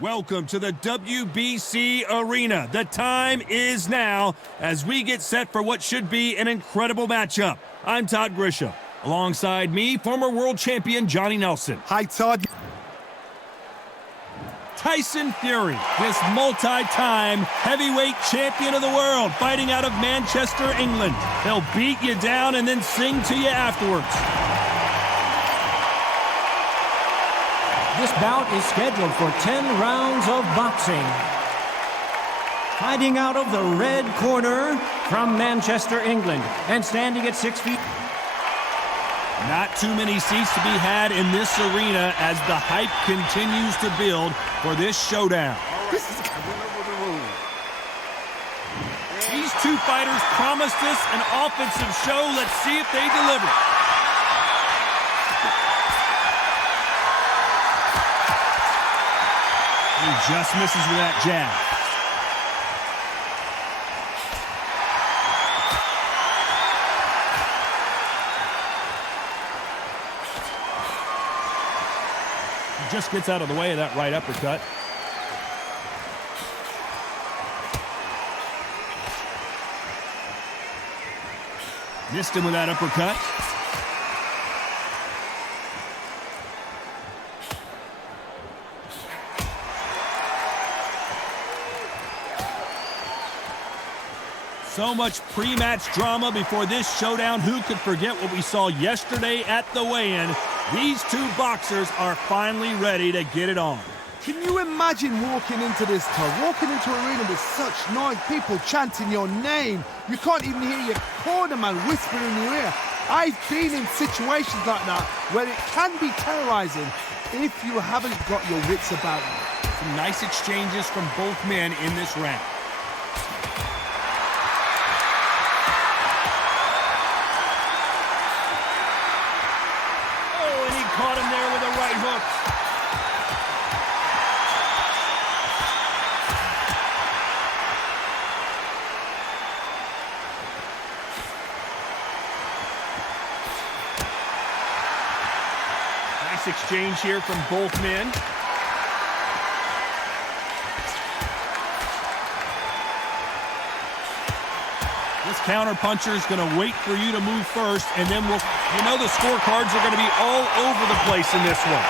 Welcome to the WBC Arena. The time is now as we get set for what should be an incredible matchup. I'm Todd Grisham. Alongside me, former world champion Johnny Nelson. Hi, Todd. Tyson Fury, this multi-time heavyweight champion of the world, fighting out of Manchester, England. He'll beat you down and then sing to you afterwards. This bout is scheduled for 10 rounds of boxing. Fighting out of the red corner from Manchester, England, and standing at 6 feet. Not too many seats to be had in this arena as the hype continues to build for this showdown. These two fighters promised us an offensive show. Let's see if they deliver. He just misses with that jab. He just gets out of the way of that right uppercut. Missed him with that uppercut. So much pre-match drama before this showdown. Who could forget what we saw yesterday at the weigh-in? These two boxers are finally ready to get it on. Can you imagine walking into this, Todd? Walking into an arena with such noise, people chanting your name. You can't even hear your corner man whispering in your ear. I've been in situations like that where it can be terrorizing if you haven't got your wits about you. Some nice exchanges from both men in this round. Caught him there with a right hook. Nice exchange here from both men. This counter puncher is going to wait for you to move first, and then the scorecards are going to be all over the place in this one.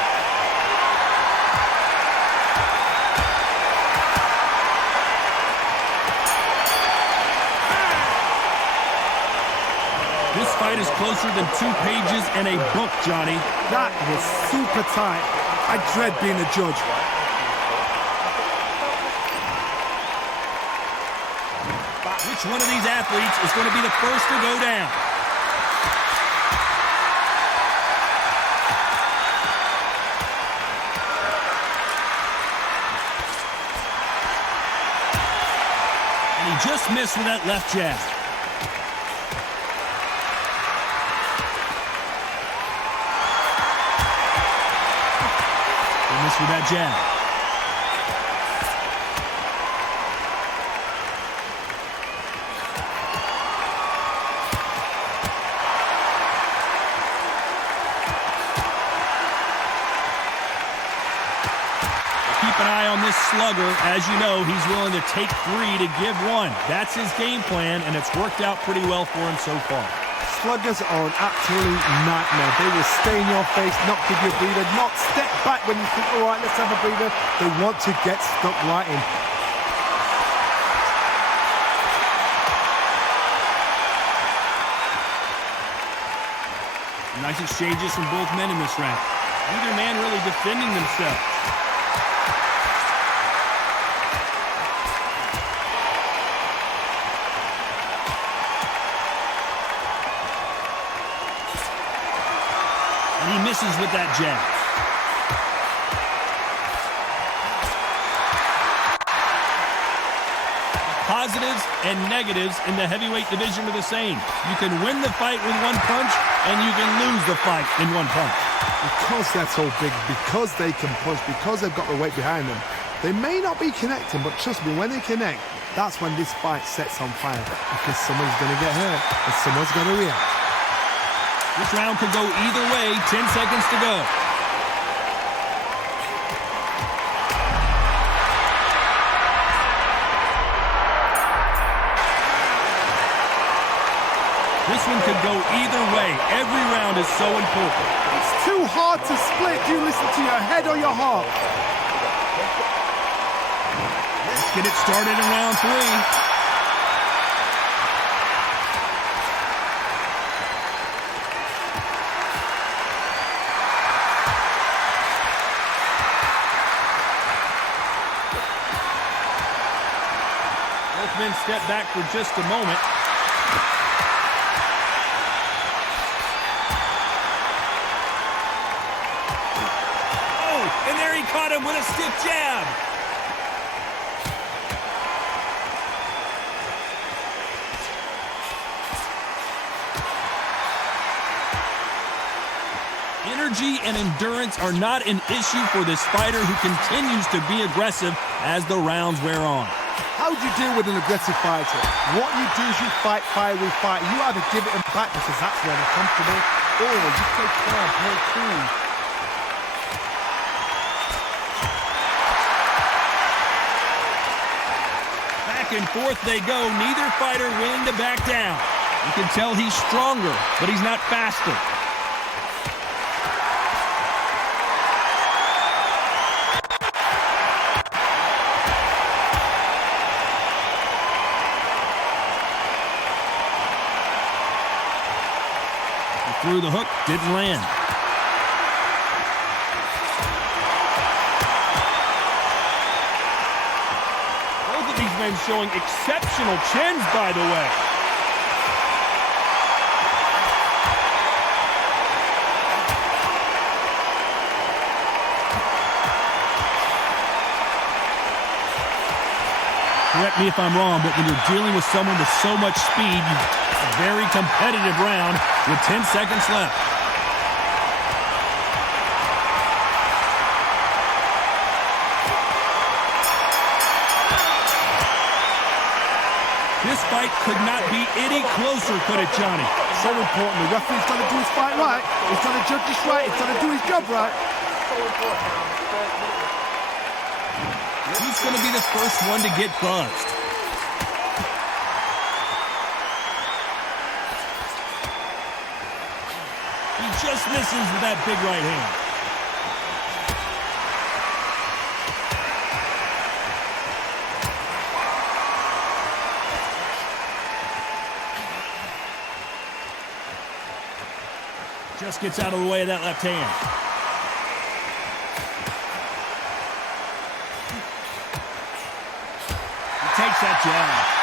This fight is closer than 2 pages in a book, Johnny. That was super tight. I dread being a judge. Which one of these athletes is going to be the first to go down? And he just missed with that left jab. He missed with that jab. An eye on this slugger. As you know, he's willing to take 3 to give 1. That's his game plan, and it's worked out pretty well for him so far. Sluggers are an absolute nightmare. They will stay in your face, not give you a breather, not step back when you think, all right, let's have a breather. They want to get stuck right in. Nice exchanges from both men in this round. Neither man really defending themselves. And he misses with that jab. Positives and negatives in the heavyweight division are the same. You can win the fight with 1 punch, and you can lose the fight in 1 punch. Because they're so big, because they can punch, because they've got the weight behind them, they may not be connecting, but trust me, when they connect, that's when this fight sets on fire. Because someone's going to get hurt, and someone's going to react. This round could go either way. 10 seconds to go. one could go either way. Every round is so important. It's too hard to split. Do you listen to your head or your heart? Let's get it started in round 3. Both men step back for just a moment. Oh, and there he caught him with a stiff jab. Energy and endurance are not an issue for this fighter who continues to be aggressive as the rounds wear on. How do you deal with an aggressive fighter? What you do is you fight, fire, fight. You either give it and back because that's where they're comfortable, or you play calm, play cool. Back and forth they go, neither fighter willing to back down. You can tell he's stronger, but he's not faster. Through the hook, didn't land. Both of these men showing exceptional chins, by the way. Correct me if I'm wrong, but when you're dealing with someone with so much speed, a very competitive round with 10 seconds left. This fight could not be any closer, could it, Johnny? So important. The referee's got to do his fight right. He's got to judge this right. He's got to do his job right. Who's going to be the first one to get buzzed? He just misses with that big right hand. Just gets out of the way of that left hand. Takes that jab.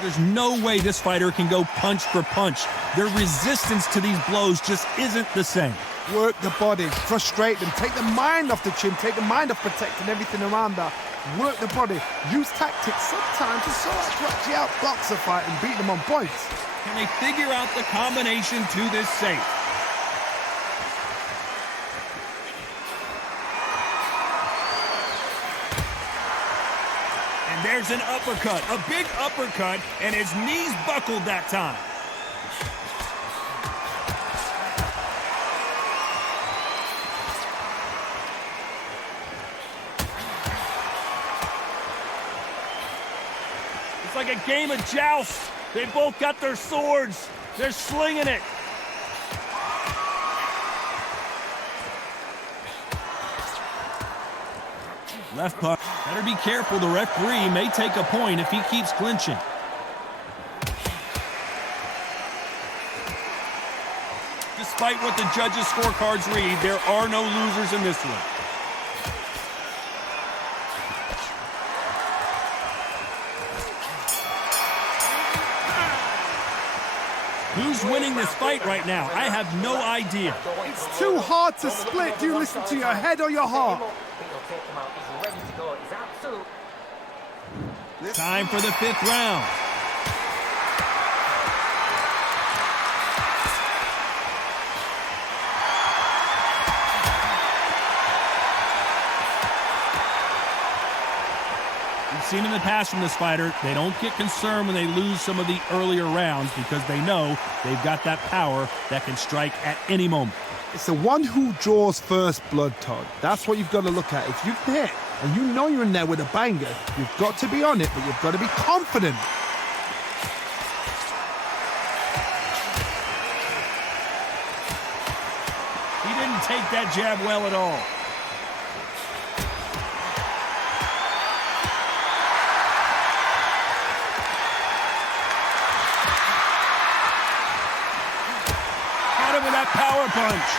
There's no way this fighter can go punch for punch. Their resistance to these blows just isn't the same. Work the body, frustrate them, take the mind off the chin, take the mind off protecting everything around that. Work the body, use tactics sometimes to so as to actually outbox a fight and beat them on points. Can they figure out the combination to this safe? And there's an uppercut, a big uppercut, and his knees buckled that time. It's like a game of joust. They both got their swords. They're slinging it. Left punch. Better be careful. The referee may take a point if he keeps clinching. Despite what the judges' scorecards read, there are no losers in this one. Who's winning this fight right now? I have no idea. It's too hard to split. Do you listen to your head or your heart? Time for the 5th round. We've seen in the past from this fighter, they don't get concerned when they lose some of the earlier rounds because they know they've got that power that can strike at any moment. It's the one who draws first blood, Todd. That's what you've got to look at. If you've hit and you know you're in there with a banger, you've got to be on it, but you've got to be confident. He didn't take that jab well at all. Caught him with that power punch.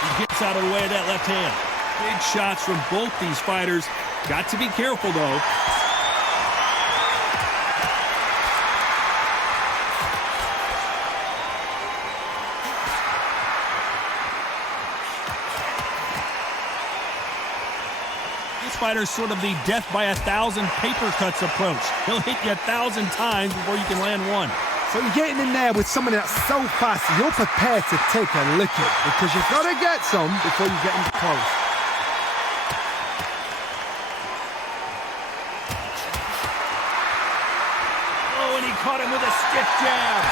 He gets out of the way of that left hand. Big shots from both these fighters. Got to be careful, though. This fighter's sort of the death by 1,000 paper cuts approach. He'll hit you 1,000 times before you can land one. So you're getting in there with someone that's so fast, you're prepared to take a licking because you've got to get some before you get into close. Oh, and he caught him with a stiff jab.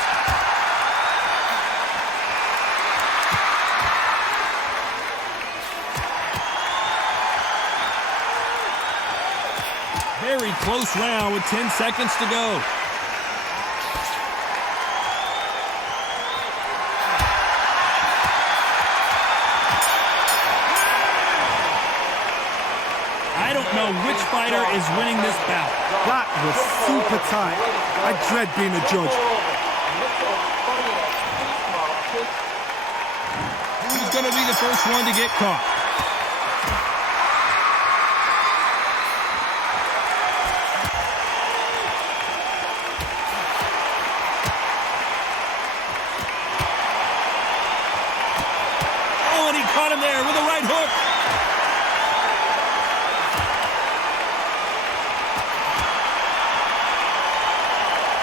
Very close round with 10 seconds to go. I don't know which fighter is winning this bout. That was super tight. I dread being a judge. Who's going to be the first one to get caught? Oh, and he caught him there with a right hook.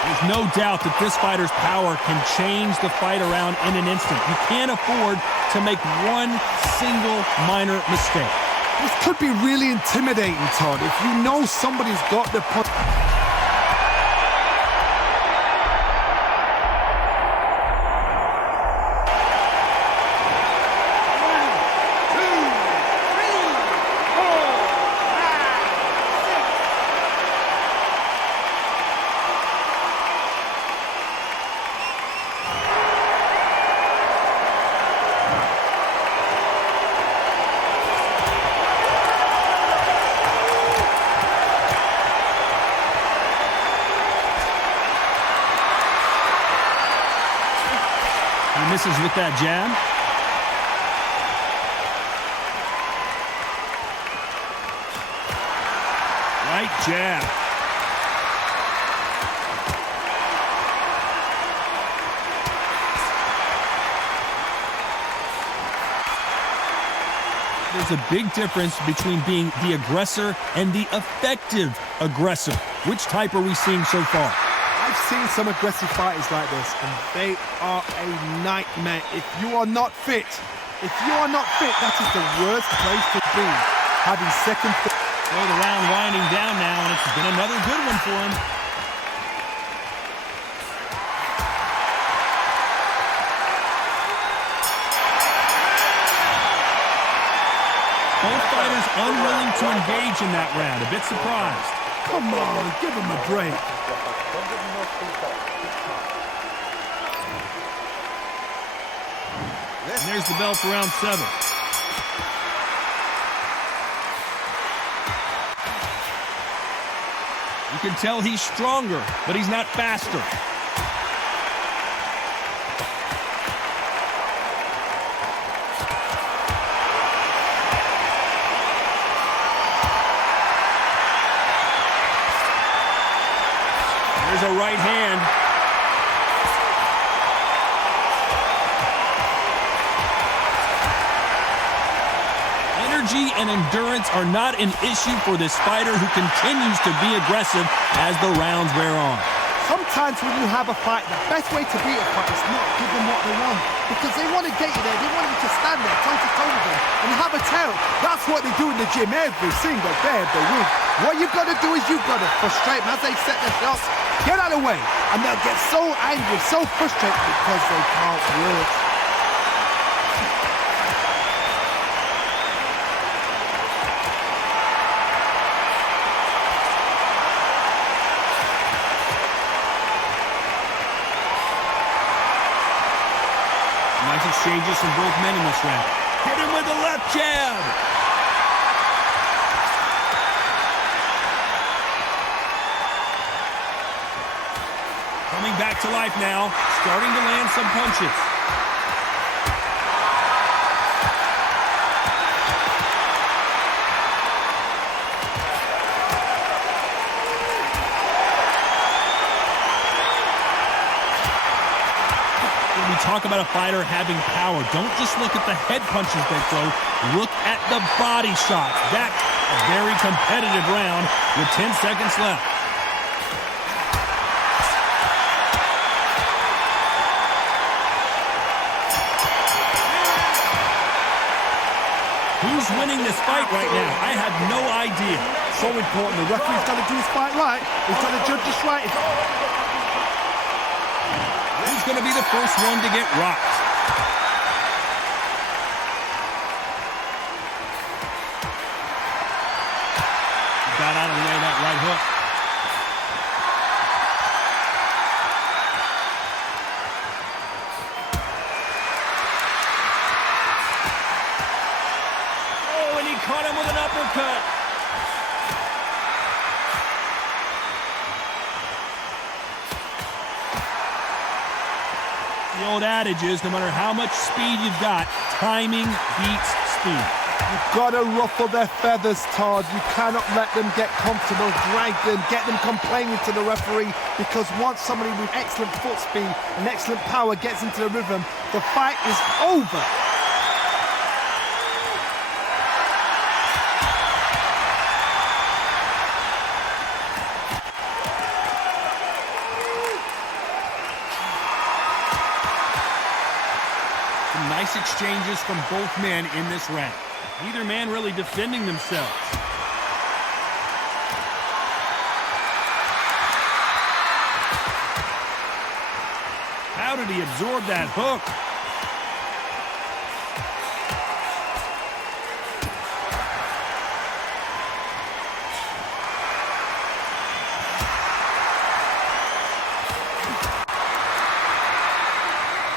There's no doubt that this fighter's power can change the fight around in an instant. You can't afford to make one single minor mistake. This could be really intimidating, Todd, if you know somebody's got the punch. He misses with that jab. Right jab. There's a big difference between being the aggressor and the effective aggressor. Which type are we seeing so far? I've seen some aggressive fighters like this, and they are a nightmare. If you are not fit, that is the worst place to be. Having second... Oh, the round winding down now, and it's been another good one for him. Both fighters unwilling to engage in that round. A bit surprised. Come on, give him a break. And there's the bell for round 7. You can tell he's stronger, but he's not faster. There's a right hand. Energy and endurance are not an issue for this fighter who continues to be aggressive as the rounds wear on. Sometimes when you have a fight, the best way to beat a fight is not give them what they want. Because they want to get you there. They want you to stand there, toe-to-toe with them, and have a tell. That's what they do in the gym every single day of the week. What you've got to do is you've got to frustrate them as they set their shots. Get out of the way. And they'll get so angry, so frustrated because they can't work. Nice exchanges from both men in this round. Hit him with the left jab. Coming back to life now, starting to land some punches. When we talk about a fighter having power, don't just look at the head punches they throw, look at the body shots. That's a very competitive round with 10 seconds left. Who's winning this fight right now? I have no idea. So important. The referee's got to do his fight right. He's got to judge this right. Who's going to be the first one to get rocked? Got out of the way of that right hook. Caught him with an uppercut. The old adage is, no matter how much speed you've got, timing beats speed. You've got to ruffle their feathers, Todd. You cannot let them get comfortable, drag them, get them complaining to the referee, because once somebody with excellent foot speed and excellent power gets into the rhythm, the fight is over. Nice exchanges from both men in this round. Neither man really defending themselves. How did he absorb that hook?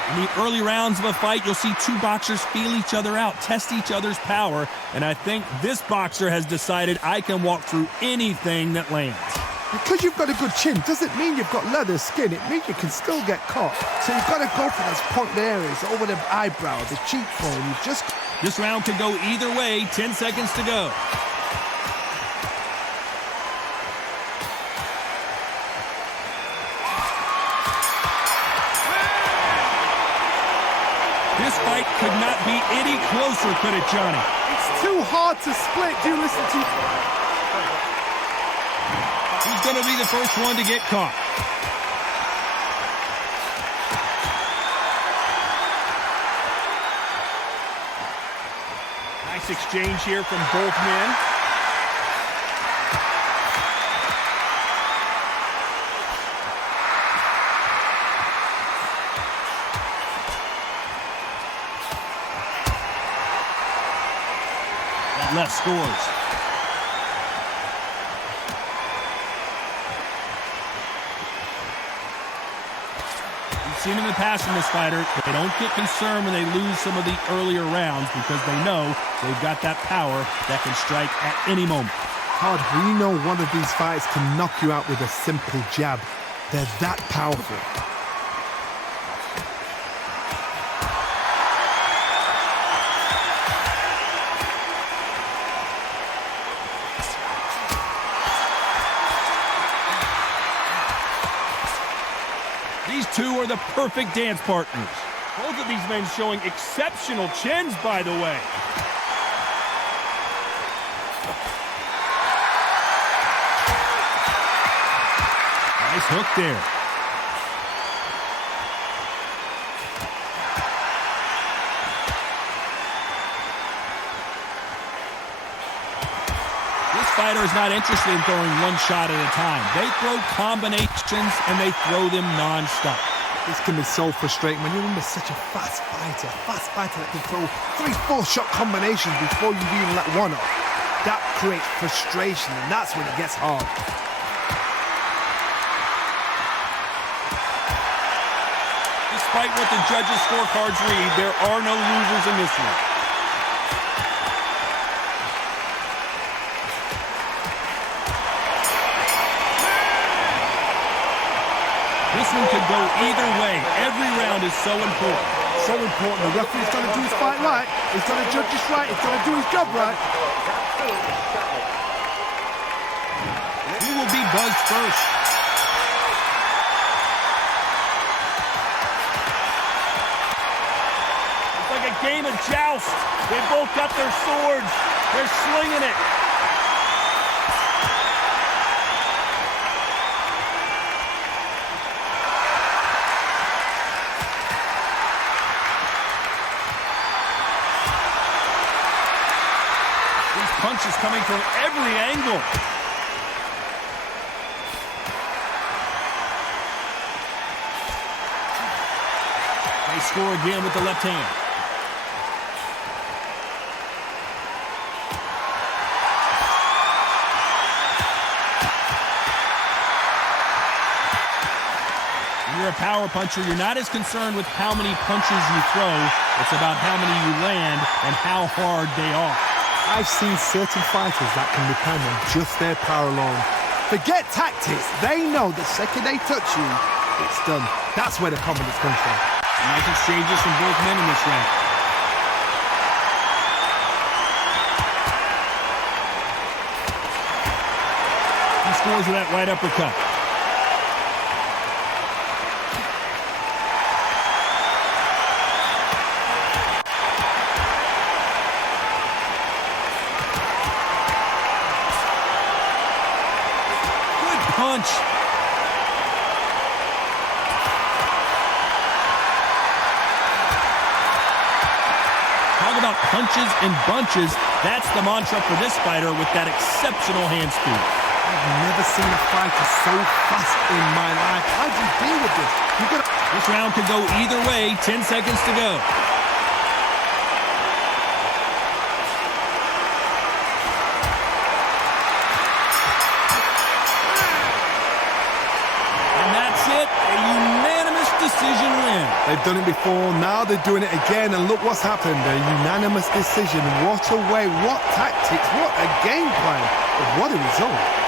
In the early rounds of a fight, you'll see two boxers feel each other out, test each other's power, and I think this boxer has decided I can walk through anything that lands. Because you've got a good chin doesn't mean you've got leather skin. It means you can still get caught. So you've got to go for those pointed areas, over the eyebrow, the cheekbone. This round could go either way. 10 seconds to go. This fight could not be any closer, could it, Johnny? It's too hard to split. Do you listen to... Who's going to be the first one to get caught? Nice exchange here from both men. Left scores. We've seen in the past from this fighter, they don't get concerned when they lose some of the earlier rounds because they know they've got that power that can strike at any moment. Todd, we know one of these fights can knock you out with a simple jab. They're that powerful. These two are the perfect dance partners. Both of these men showing exceptional chins, by the way. Nice hook there. This fighter is not interested in throwing one shot at a time. They throw combinations, and they throw them non-stop. This can be so frustrating when you're under such a fast fighter that can throw 3-4 shot combinations before you even let one off. That creates frustration, and that's when it gets hard. Despite what the judges' scorecards read, there are no losers in this one. This one could go either way. Every round is so important. So important. The referee's trying to do his fight right. He's trying to judge this right. He's trying to do his job right. Who will be buzzed first? It's like a game of joust. They both got their swords. They're slinging it. Punches coming from every angle. They score again with the left hand. When you're a power puncher, you're not as concerned with how many punches you throw. It's about how many you land and how hard they are. I've seen certain fighters that can depend on just their power alone. Forget tactics. They know the second they touch you, it's done. That's where the confidence comes from. Nice exchanges from both men in this round. He scores with that right uppercut. Punch. Talk about punches and bunches. That's the mantra for this fighter with that exceptional hand speed. I've never seen a fighter so fast in my life. How do you deal with this? This round could go either way. 10 seconds to go. Decision win. They've done it before, now they're doing it again, and look what's happened. A unanimous decision. What a way, what tactics, what a game plan, but what a result.